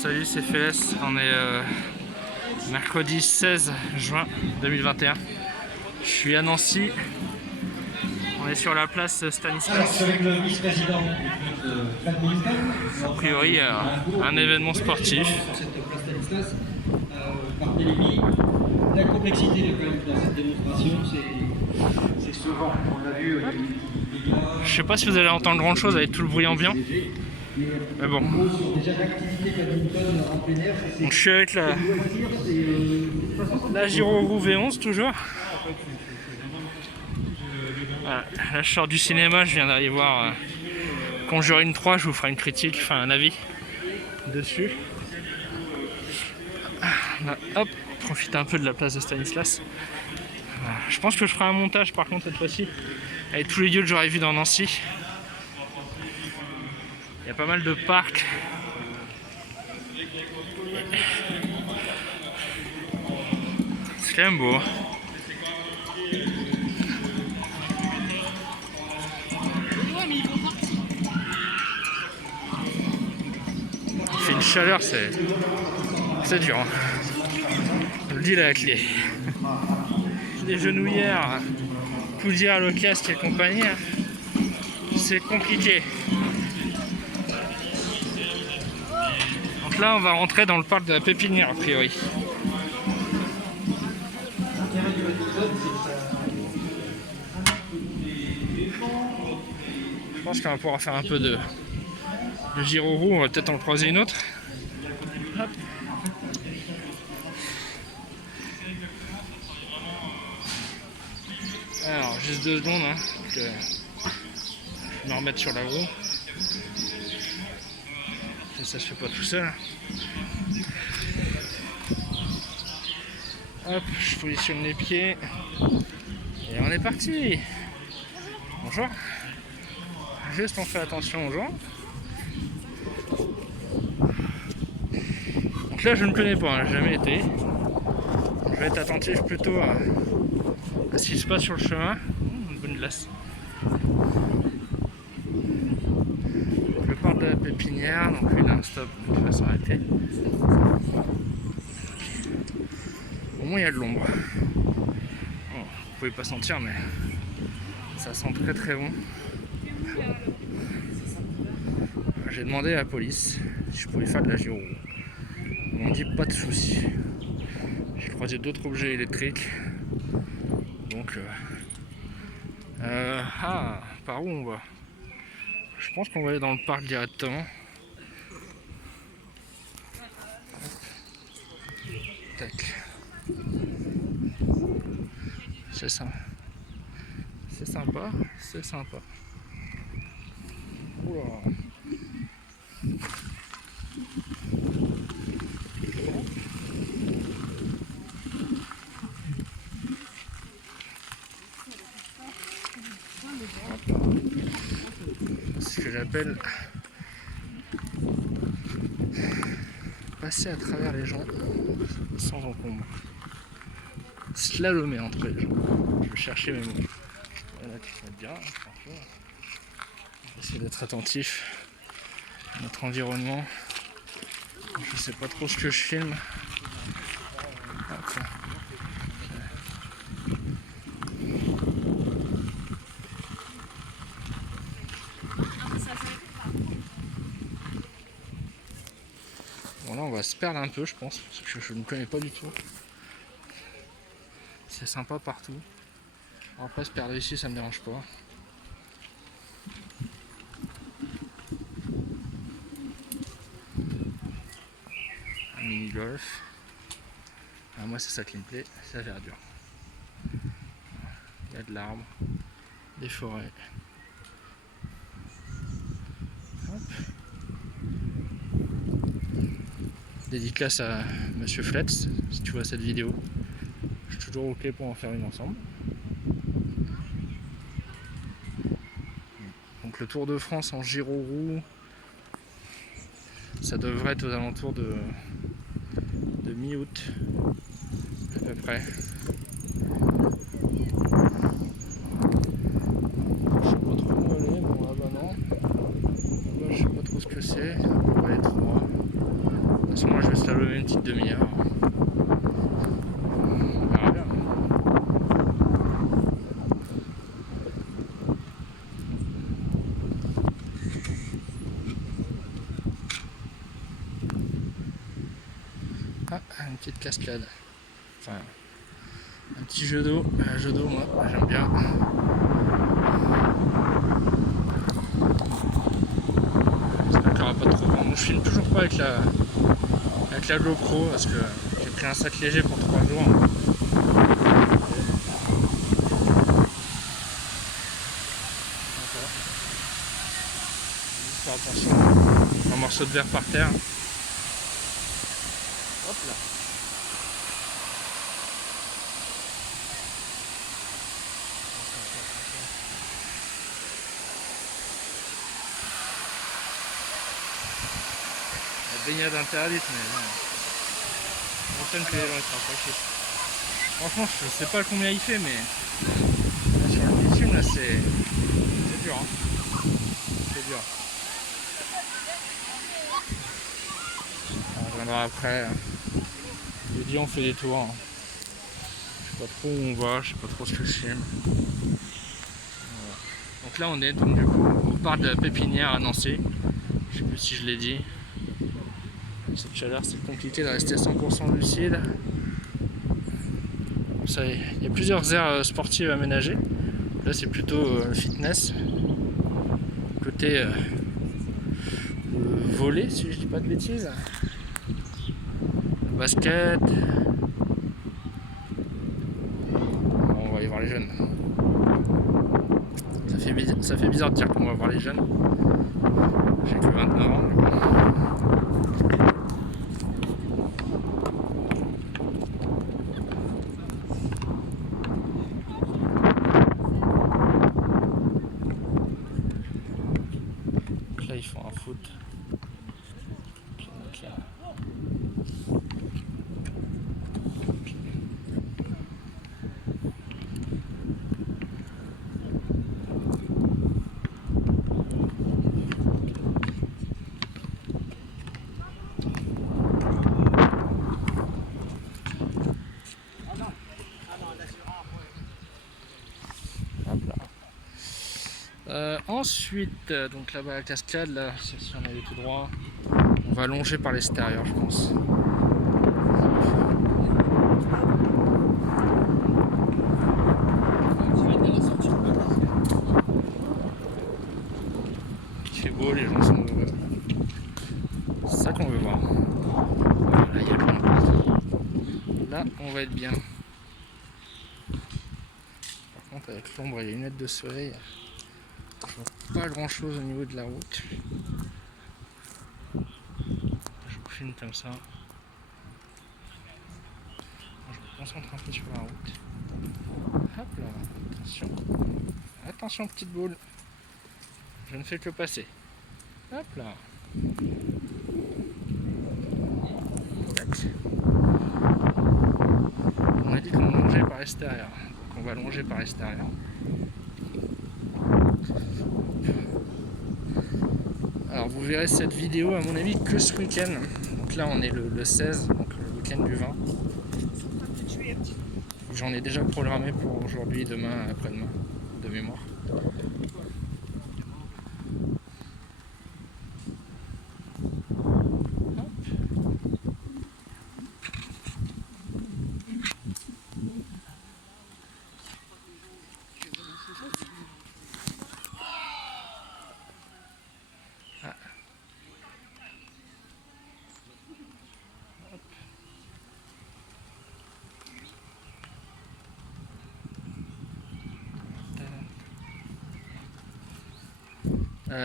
Salut, c'est Félès. On est mercredi 16 juin 2021. Je suis à Nancy. On est sur la place Stanislas. Avec le vice-président de badminton. A priori, un événement sportif. Cette place Stanislas, Barthélémy, la complexité dans cette démonstration, c'est souvent, on l'a vu, Je sais pas si vous allez entendre grand chose avec tout le bruit ambiant. Mais bon. Déjà l'activité badminton en plein air, Donc je suis avec la Giro Roux V11 toujours. Voilà. Là je sors du cinéma, je viens d'aller voir Conjuring 3, je vous ferai une critique, enfin un avis dessus. Là, hop, profite un peu de la place de Stanislas. Voilà. Je pense que je ferai un montage par contre cette fois-ci avec tous les lieux que j'aurais vus dans Nancy. Il y a pas mal de parcs. C'est quand même beau. Il fait une chaleur, c'est dur. Hein. Je le dis là, avec les genouillères, Poudière, Locast et compagnie, c'est compliqué. Donc là, on va rentrer dans le parc de la Pépinière, a priori. Je pense qu'on va pouvoir faire un peu de Giro Roux, on va peut-être en croiser une autre. Hop. Alors, juste 2 secondes, hein, que je vais me remettre sur la roue. Et ça se fait pas tout seul. Hop, je positionne les pieds. Et on est parti. Bonjour. Juste on fait attention aux gens. Donc là je ne connais pas, hein, j'ai jamais été. Je vais être attentif plutôt à ce qui se passe sur le chemin. Une bonne glace. Le parc de la Pépinière, donc lui là, stop, il va s'arrêter. Au moins il y a de l'ombre. Bon, vous pouvez pas sentir mais ça sent très très bon. J'ai demandé à la police si je pouvais faire de la Giro. Ils m'ont dit pas de soucis. J'ai croisé d'autres objets électriques. Donc par où on va? Je pense qu'on va aller dans le parc directement. Tac. C'est ça. C'est sympa, c'est sympa. Oula. C'est ce que j'appelle passer à travers les gens sans encombre. Slalomer entre les gens. Je vais chercher mes mots. Voilà, tu te mets bien, franchement. Je vais essayer d'être attentif à notre environnement. Je sais pas trop ce que je filme. Hop. Bon là on va se perdre un peu je pense, parce que je ne connais pas du tout. C'est sympa partout. Alors après se perdre ici ça me dérange pas. Un mini golf. Ah, moi c'est ça qui me plaît, c'est la verdure. Il y a de l'arbre, des forêts. Hop. Dédicace à Monsieur Fletz, si tu vois cette vidéo. Je suis toujours ok pour en faire une ensemble. Donc le Tour de France en Giro Roux, ça devrait être aux alentours de mi-août à peu près. Je sais pas trop où aller, bon là bah non. Là, je sais pas trop ce que c'est, ça pourrait être moi. slalomé une petite demi-heure. On verra bien. Ah, une petite cascade. Enfin, un petit jeu d'eau. Un jeu d'eau, moi, j'aime bien. J'espère qu'il n'y aura pas trop vent. Moi, je filme toujours pas avec la GoPro parce que j'ai pris un sac léger pour 3 jours. Faire attention. Un morceau de verre par terre. Hop là. La baignade interdite, mais non. On sait que les gens ils sont approchés. Franchement, je sais pas combien il fait, mais là, sur le bitume, là, c'est dur. Hein. C'est dur. On reviendra après. Je dis, on fait des tours. Hein. Je sais pas trop où on va, je sais pas trop ce que je filme. Voilà. Donc là, on est donc, du coup, au parc de la Pépinière à Nancy. Je sais plus si je l'ai dit. Cette chaleur, c'est compliqué de rester 100% lucide. Il y a plusieurs aires sportives aménagées. Là, c'est plutôt fitness. Côté volley, si je dis pas de bêtises. Basket. On va aller voir les jeunes. Ça fait bizarre de dire qu'on va voir les jeunes. J'ai que 29 ans. Là, ils font un foot. Ensuite, donc là-bas la cascade, là, si on allait tout droit, on va longer par l'extérieur, je pense. C'est beau, les gens sont heureux. C'est ça qu'on veut voir. Voilà, il y a le point de vue. Là, on va être bien. Par contre, avec l'ombre et les lunettes de soleil, je vois pas grand chose au niveau de la route. Je vous filme comme ça. Je me concentre un peu sur la route. Hop là, attention. Attention, petite boule. Je ne fais que passer. Hop là. On a dit qu'on longeait par l'extérieur. Donc on va longer par l'extérieur. Alors vous verrez cette vidéo à mon avis que ce week-end. Donc là on est le 16, donc le week-end du 20. J'en ai déjà programmé pour aujourd'hui, demain, après-demain, de mémoire.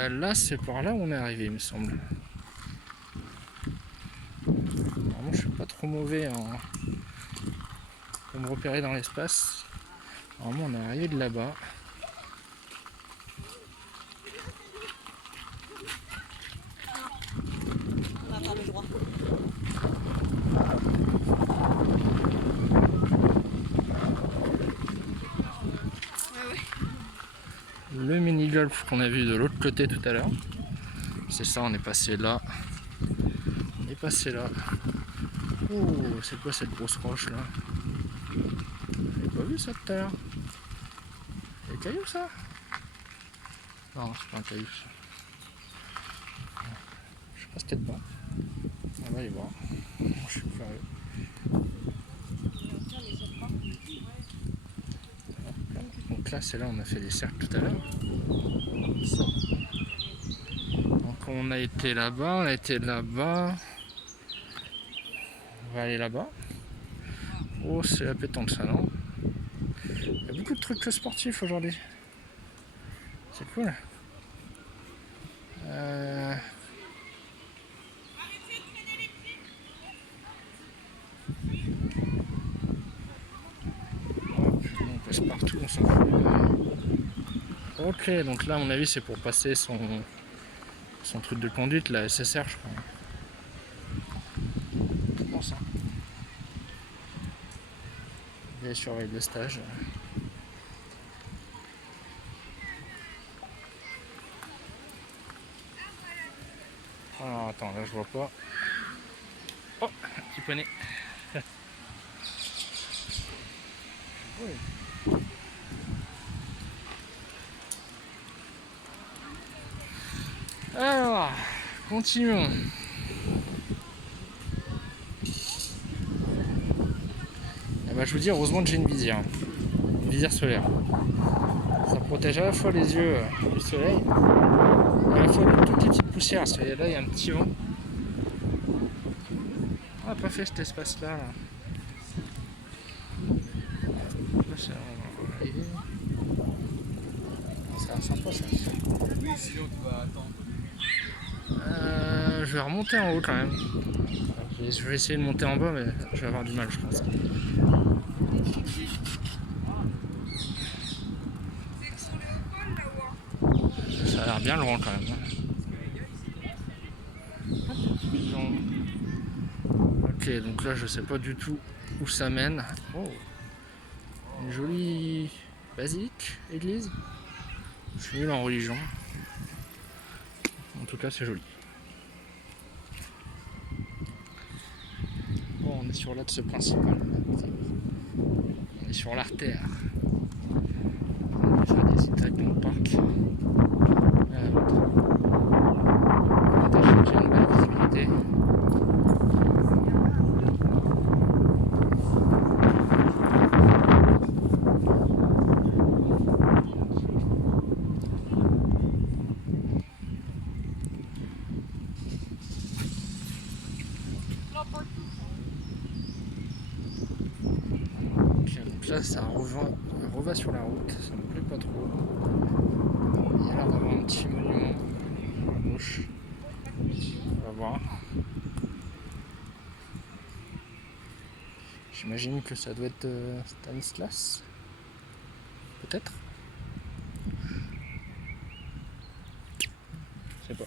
Là, c'est par là où on est arrivé, il me semble. Vraiment, je suis pas trop mauvais pour me repérer dans l'espace. Normalement, on est arrivé de là-bas. On va faire le droit. Le mini-golf qu'on a vu de l'autre côté tout à l'heure. C'est ça, on est passé là. On est passé là. Oh, c'est quoi cette grosse roche là? J'avais pas vu ça tout à l'heure. C'est des cailloux ça? Non, c'est pas un caillou ça. Je sais pas, c'était dedans. On va aller voir. Je suis curieux. Donc là, c'est là où on a fait des cercles tout à l'heure. Donc on a été là-bas, on a été là-bas. On va aller là-bas. Oh, c'est la pétanque ça, non? Il y a beaucoup de trucs sportifs aujourd'hui. C'est cool. On passe partout, on s'en fout. Ok, donc là, à mon avis, c'est pour passer son truc de conduite, la SSR, je crois. Je pense. Hein. Et surveille le stage. Alors, attends, là, je vois pas. Oh, petit poney. Oui. Alors, continuons. Eh ben, je vous dis, heureusement que j'ai une visière solaire. Ça protège à la fois les yeux du soleil, et à la fois de toutes les petites poussières. Parce que là, il y a un petit vent. On n'a pas fait cet espace-là. Là. Ça a l'air sympa ça. Oui, sinon tu vas attendre. Je vais remonter en haut quand même. Je vais essayer de monter en bas, mais je vais avoir du mal, je pense. Ça a l'air bien loin quand même. Ok, donc là je sais pas du tout où ça mène. Oh, une jolie basilique, église. Je suis nul en religion. En tout cas, c'est joli. Bon, on est sur l'axe principal. On est sur l'artère. On va faire des citacs dans le parc. L'avantage, c'est qu'il y a une belle visibilité. Donc là, ça reva sur la route, ça me plaît pas trop. Il y a l'air d'avoir un petit monument à gauche. On va voir. J'imagine que ça doit être Stanislas. Peut-être. Je sais pas.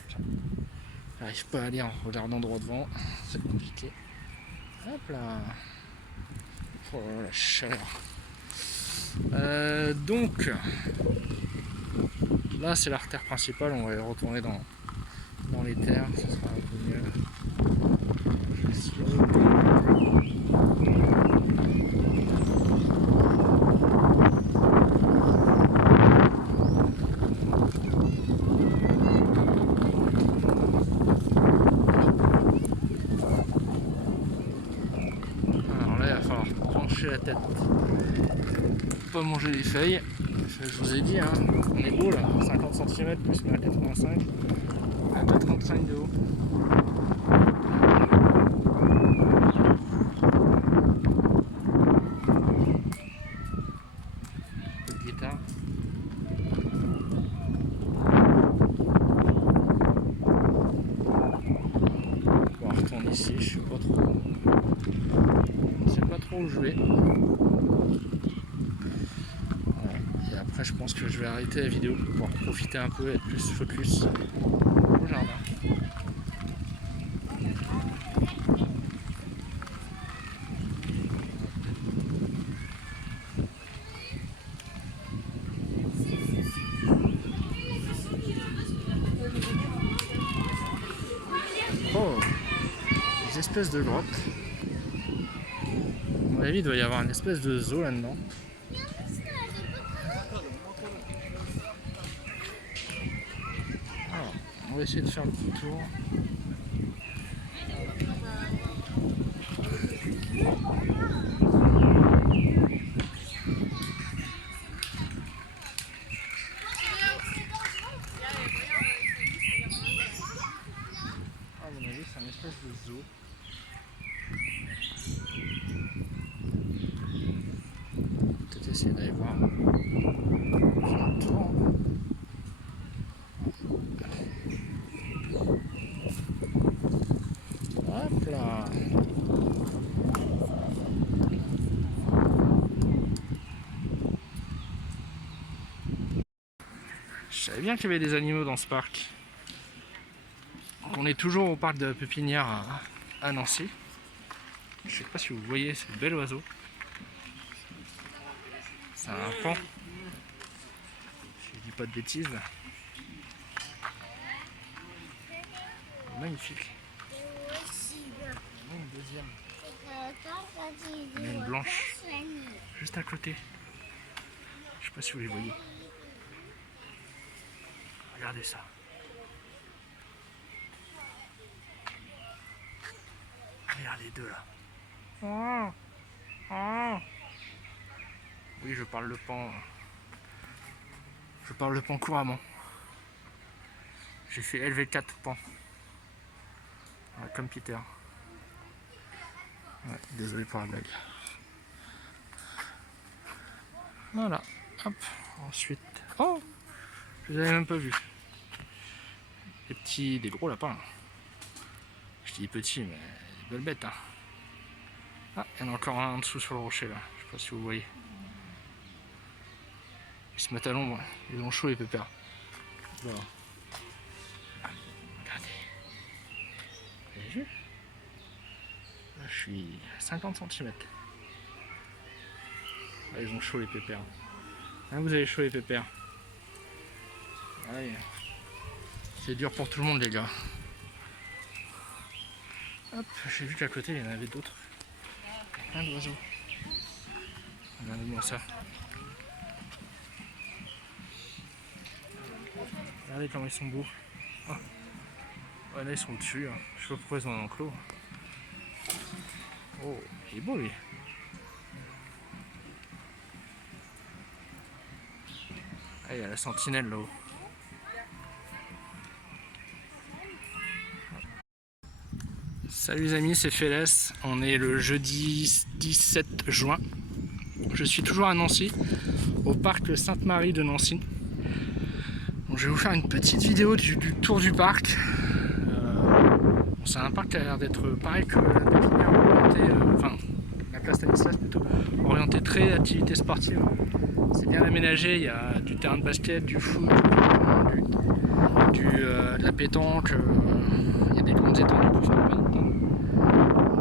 J'arrive pas à lire en regardant droit devant. C'est compliqué. Hop là. Oh la chaleur. Donc là c'est l'artère principale, on va y retourner dans les terres, ça sera un peu mieux. Alors là il va falloir pencher la tête. Pas manger les feuilles, je vous ai dit, hein, on est haut là, 50 cm plus 1,85 m, à 1,35 m de haut. Un peu de guitare. On va retourner ici, je sais pas trop où je vais. Après, je pense que je vais arrêter la vidéo pour pouvoir profiter un peu et être plus focus au jardin. Oh, espèce de grotte. À mon avis, il doit y avoir une espèce de zoo là-dedans. Alors, on va essayer de faire le petit tour. À mon avis, c'est une espèce de zoo. Peut-être essayer d'aller voir. Faire un tour. Hop là. Je savais bien qu'il y avait des animaux dans ce parc. Donc on est toujours au parc de la Pépinière à Nancy. Je sais pas si vous voyez ce bel oiseau. C'est un paon. Si je dis pas de bêtises. Magnifique. Une deuxième. Il y a une blanche. Juste à côté. Je sais pas si vous les voyez. Regardez ça. Regardez les deux là. Oh. Oh. Oui, je parle le paon. Je parle le paon couramment. J'ai fait LV4 paon. Ouais, comme Peter. Ouais, désolé pour la blague. Voilà. Hop. Ensuite. Oh, je les avais même pas vus. Des gros lapins. Je dis petits, mais des belles bêtes. Hein. Ah, il y en a encore un en dessous sur le rocher là. Je sais pas si vous voyez. Ils se mettent à l'ombre. Ils ont chaud les pépères. Voilà. Regardez. Vous avez vu? Là, je suis à 50 cm. Là, ils ont chaud les pépères. Hein, vous avez chaud les pépères. Allez. C'est dur pour tout le monde les gars. Hop, j'ai vu qu'à côté il y en avait d'autres. Plein d'oiseaux. Regardez-moi ça. Regardez comment ils sont beaux. Oh. Ouais, là ils sont dessus. Hein. Je sais pas pourquoi ils ont un enclos. Oh, il est beau lui. Ah, il y a la sentinelle là-haut. Salut les amis, c'est Félès. On est le jeudi 17 juin. Je suis toujours à Nancy, au parc Sainte-Marie de Nancy. Donc, je vais vous faire une petite vidéo du tour du parc. Bon, c'est un parc qui a l'air d'être pareil que la Pépinière, orienté, enfin la place Stanislas plutôt, orienté très activité sportive. C'est bien aménagé, il y a du terrain de basket, du foot, de la pétanque, il y a des grandes étendues pour faire du badminton.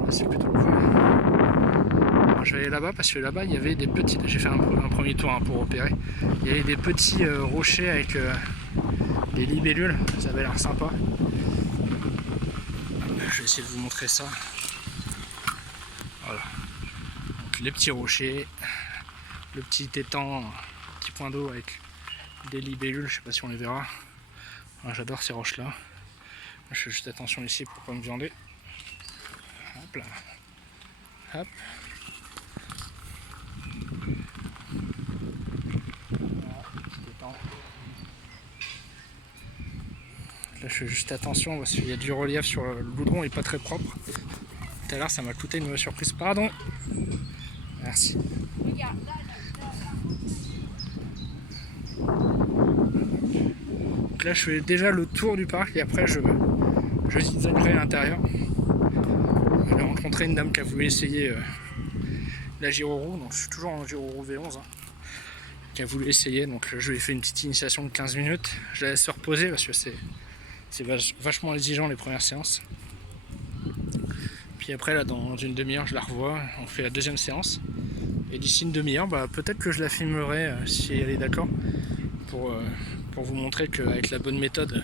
C'est plutôt cool. Alors, je vais aller là-bas parce que là-bas il y avait des petits. J'ai fait un premier tour hein, pour opérer. Il y avait des petits rochers avec des libellules, ça avait l'air sympa. Je vais essayer de vous montrer ça. Voilà. Donc, les petits rochers, le petit étang, petit point d'eau avec des libellules, je sais pas si on les verra. J'adore ces roches là. Je fais juste attention ici pour pas me viander. Hop là. Hop. Voilà, petit étang. Là je fais juste attention parce qu'il y a du relief sur le goudron et pas très propre. Tout à l'heure ça m'a coûté une mauvaise surprise. Pardon. Merci. Donc là je fais déjà le tour du parc et après je zigzaguerai à l'intérieur. J'ai rencontré une dame qui a voulu essayer la Giroroux, donc je suis toujours en Giroroux V11 hein, qui a voulu essayer, donc je lui ai fait une petite initiation de 15 minutes. Je la laisse se reposer parce que c'est vachement exigeant les premières séances. Puis après là dans une demi-heure je la revois, on fait la deuxième séance et d'ici une demi-heure peut-être que je la filmerai si elle est d'accord pour vous montrer qu'avec la bonne méthode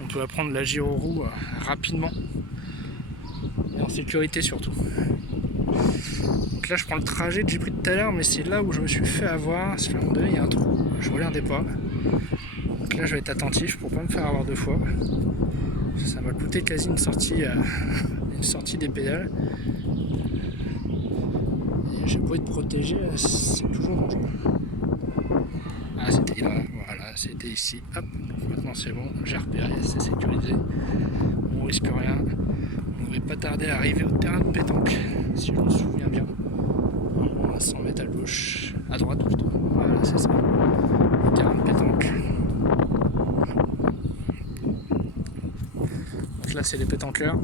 on peut apprendre la Giroroux rapidement et en sécurité surtout. Donc là je prends le trajet que j'ai pris tout à l'heure, mais c'est là où je me suis fait avoir, parce qu'à un moment donné il y a un trou, je regardais pas. Donc là je vais être attentif pour pas me faire avoir deux fois. Ça m'a coûté quasi une sortie des pédales. Et j'ai beau être protégé, c'est toujours dangereux. Ah c'était là, voilà, c'était ici. Hop, maintenant c'est bon, j'ai repéré, c'est sécurisé. On risque rien. On devrait pas tarder à arriver au terrain de pétanque, si je me souviens bien. On va 100 mètres à gauche, à droite plutôt. Voilà, c'est ça. Le terrain de pétanque. Donc là c'est les pétanqueurs.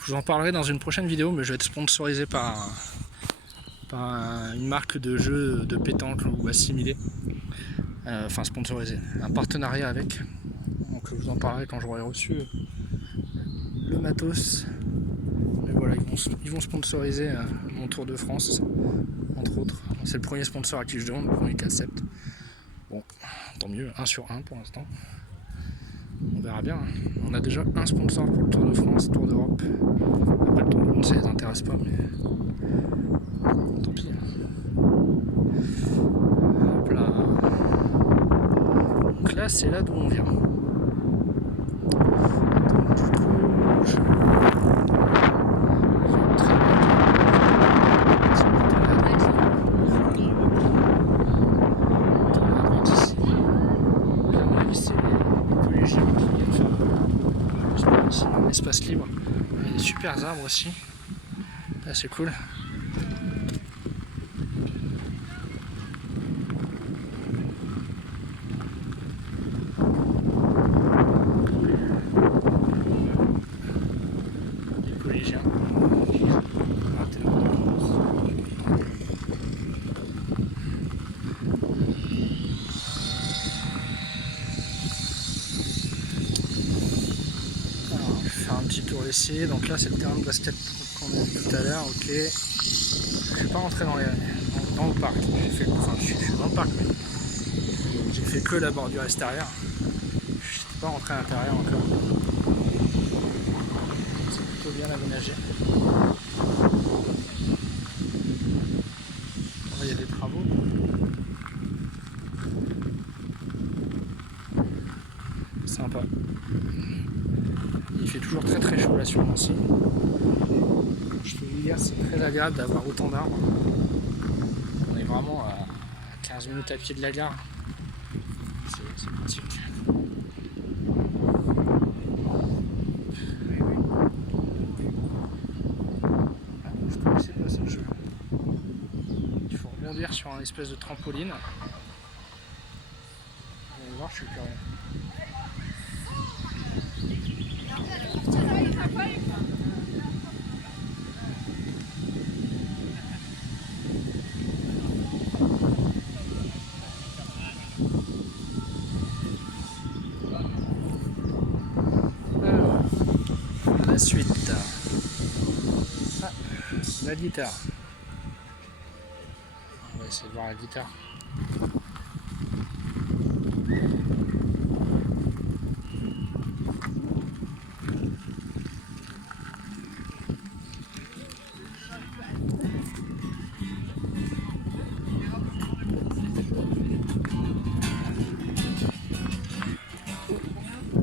Je vous en parlerai dans une prochaine vidéo, mais je vais être sponsorisé par une marque de jeux de pétanque ou assimilé. Enfin sponsorisé, un partenariat avec. Donc je vous en parlerai quand j'aurai reçu le matos. Mais voilà, ils vont sponsoriser mon Tour de France, entre autres. C'est le premier sponsor à qui je demande, le premier qui accepte. Bon, tant mieux, 1 sur 1 pour l'instant. On verra bien. On a déjà un sponsor pour le Tour de France, Tour d'Europe. Après le Tour du Monde, ça les intéresse pas, mais tant pis. Hop là. Donc là, c'est là d'où on vient. Donc, du coup, je vais très espace libre. Il y a des super arbres aussi. Là c'est cool. Des collégiens. Un petit tour ici, donc là c'est le terrain de basket qu'on a vu tout à l'heure, ok. Je suis pas rentré dans le parc, j'ai fait, enfin je suis dans le parc, mais j'ai fait que la bordure extérieure. Je suis pas rentré à l'intérieur encore. C'est plutôt bien aménagé. Il y a des travaux. Sympa. Il fait toujours très très chaud là sur Nancy. Je peux vous dire, c'est très agréable d'avoir autant d'arbres. On est vraiment à 15 minutes à pied de la gare. C'est pratique. Je connaissais pas ce jeu. Il faut rebondir sur un espèce de trampoline. Vous allez voir, je suis curieux. Alors, la suite. Ah, la guitare. On va essayer de voir la guitare.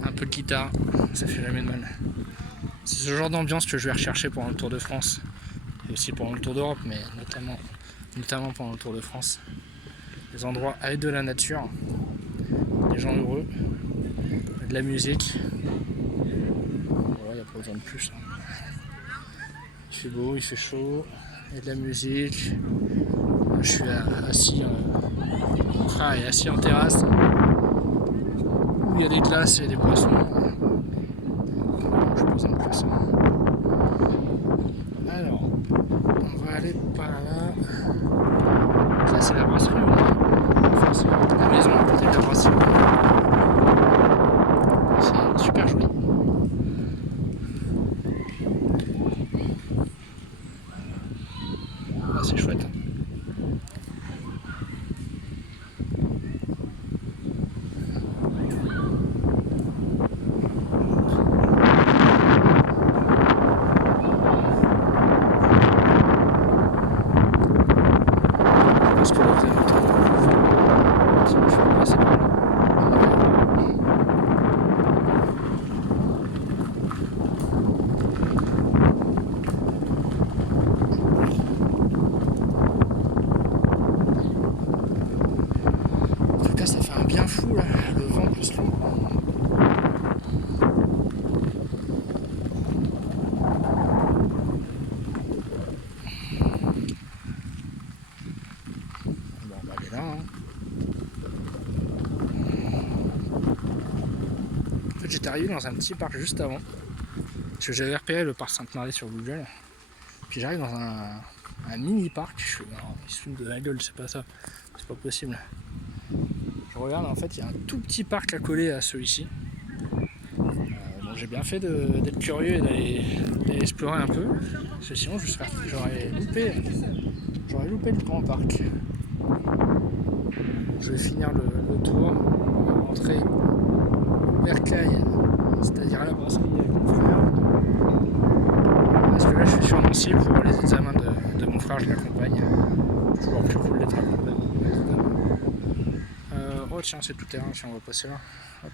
Un peu de guitare, ça fait jamais de mal. C'est ce genre d'ambiance que je vais rechercher pendant le Tour de France. Et aussi pendant le Tour d'Europe, mais notamment pendant le Tour de France. Des endroits avec de la nature, des gens heureux, de la musique. Voilà, il n'y a pas besoin de plus. Il fait beau, il fait chaud, il y a de la musique. Je suis assis, mon frère est assis en terrasse. Il y a des glaces et des boissons. Je pose un peu ça. Alors, on va aller par là. Ça c'est la brasserie, enfin c'est la maison à côté de la brasserie. C'est super joli. c'est chouette. Parce que là, vous avez entendu. Si je peux passer par là. En tout cas, ça fait un bien fou là, le vent plus l'eau. Bon, bah, elle est là. Hein. En fait, j'étais arrivé dans un petit parc juste avant. Parce que j'avais repéré le parc Sainte-Marie sur Google. Puis j'arrive dans un mini parc. Je fais, non, ils se foutent de la gueule, c'est pas ça. C'est pas possible. Je regarde, en fait, il y a un tout petit parc à coller à celui-ci. Bon, j'ai bien fait d'être curieux et d'aller explorer un peu. Parce que sinon, j'aurais loupé le grand parc. Je vais finir le tour, rentrer au Bercail, c'est-à-dire à la brasserie avec mon frère. Parce que là, je suis sur Nancy pour les examens de mon frère, je l'accompagne. Toujours plus cool d'être accompagné. Oh tiens, c'est tout terrain, tiens, on va passer là. Hop.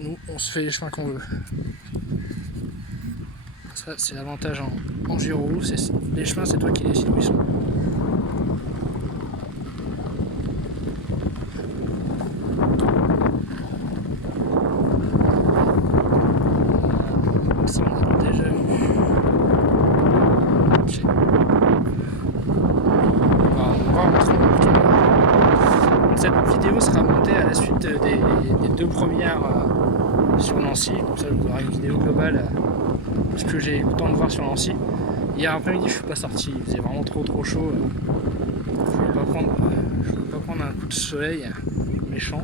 Nous, on se fait les chemins qu'on veut. Ça, c'est l'avantage en gyro. Les chemins, c'est toi qui décides où ils sont. Ça, on a déjà vu. Ok. On va rentrer en retour. Cette vidéo sera montée à la suite des deux premières sur Nancy. Comme ça, vous aurez une vidéo globale de ce que j'ai eu le temps de voir sur Nancy. Hier après-midi, je suis pas sorti. Il faisait vraiment trop chaud. Je voulais pas prendre un coup de soleil méchant.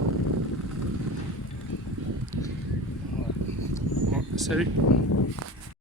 Voilà. Bon, salut.